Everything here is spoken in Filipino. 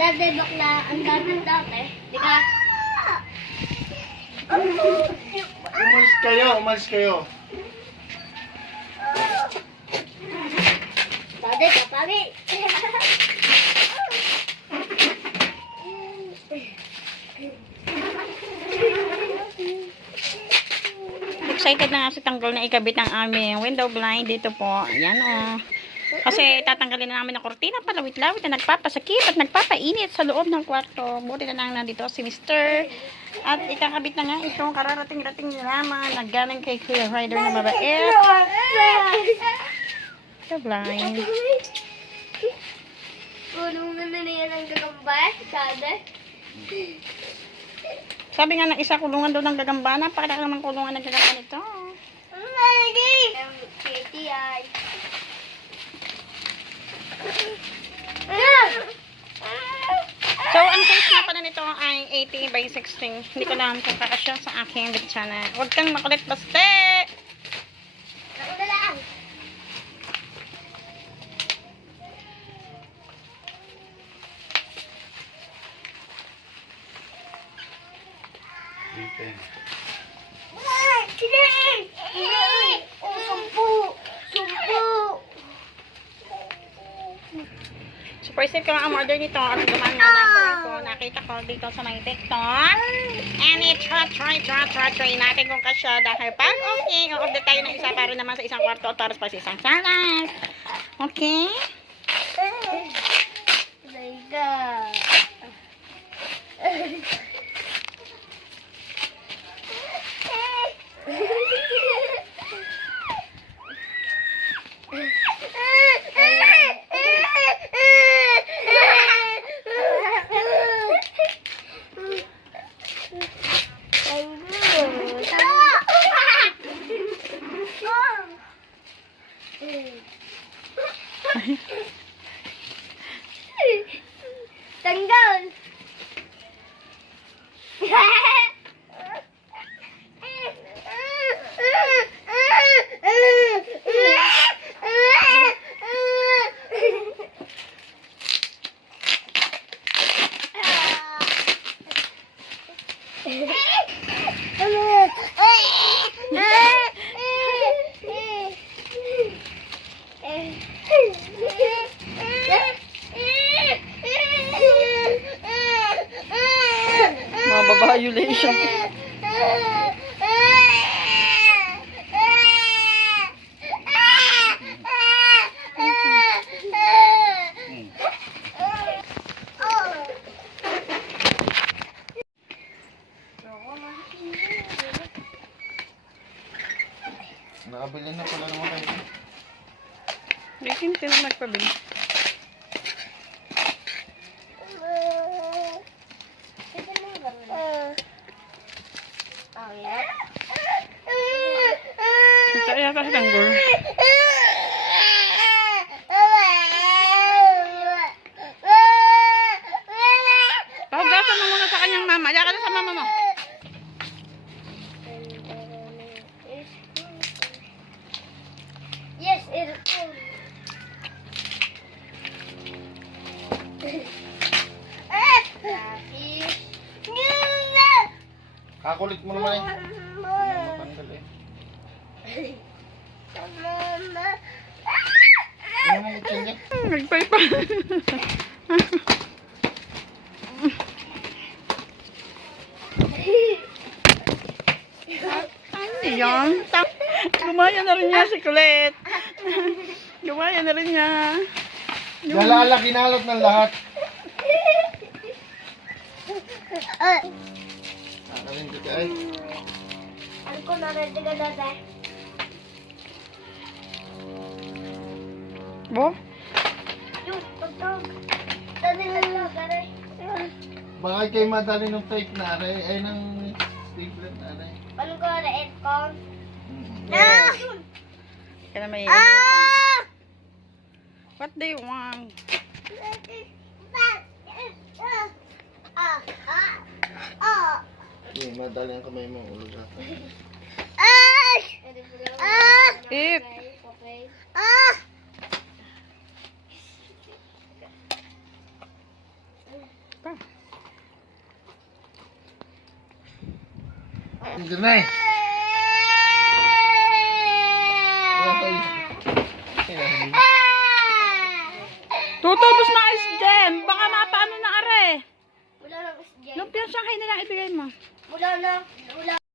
Dati bakla, ang daming dati. Di ka? Umalis kayo, umalis kayo. Dati kapagi. Excited na nga si Tanggol na ikabit ang aming window blind dito po. Ayan o. Kasi tatanggalin na namin ang kortina, palawit-lawit na nagpapasakit at nagpapainit sa loob ng kwarto. Buti na lang nandito si Mr. At ikakabit na nga itong kararating-rating lamang na galing kay Kuya Rider na mabait. The blind. Kulungan na yan ang gagambay. Sada. Sabi nga ng isa, kulungan daw ng gagamba. Napakadaki naman kulungan ng gagamba nito. KTI. So, ang size nga pala nito ay 80 by 16. Hindi ko alam kung kakasya sa aking bitsana. Huwag kang makulit baste! Ako na lang. Super safe ka ang order nito at dumaan nga lang ko. Nakita ko dito sa may TikTok. And try natin kung kasya dahil pag okay, order tayo ng isa para naman sa isang kwarto at para sa isang salad. Okay? Tanggal. Violation. Nakabili na pala naman kayo. Bikin sila nagpabili. Ito yata si Tanggol. Pahugasan mo muna sa kanyang mama. Diyan ka na sa mama mo. Yes, it's cool. Kakulit mo naman eh. Matanggal eh. Ano mo kutsilyo? Nagpay pa. Ano yan? Gumaya na rin niya si Colette. Gumaya na rin niya. Lalala, kinalot ng lahat. Nakalimpi ka ay. Ano ko na-ready ka na tayo? Bo? Yung, pagtog. Tadi na lang, gare. Baka kayo madali ng tape na aray. Ay, ng stapler na aray. Ano ko na-end ko? Yes. Kaya may What do you want? Hindi, madali ang kamay mo. Ulo ka. If pa. Hindi na eh. Okay. Tutubos na ice dyan. Baka mapaano na are. Wala nang SJ. Lumpiang Shanghai na lang ibigay mo. Wala na. Wala.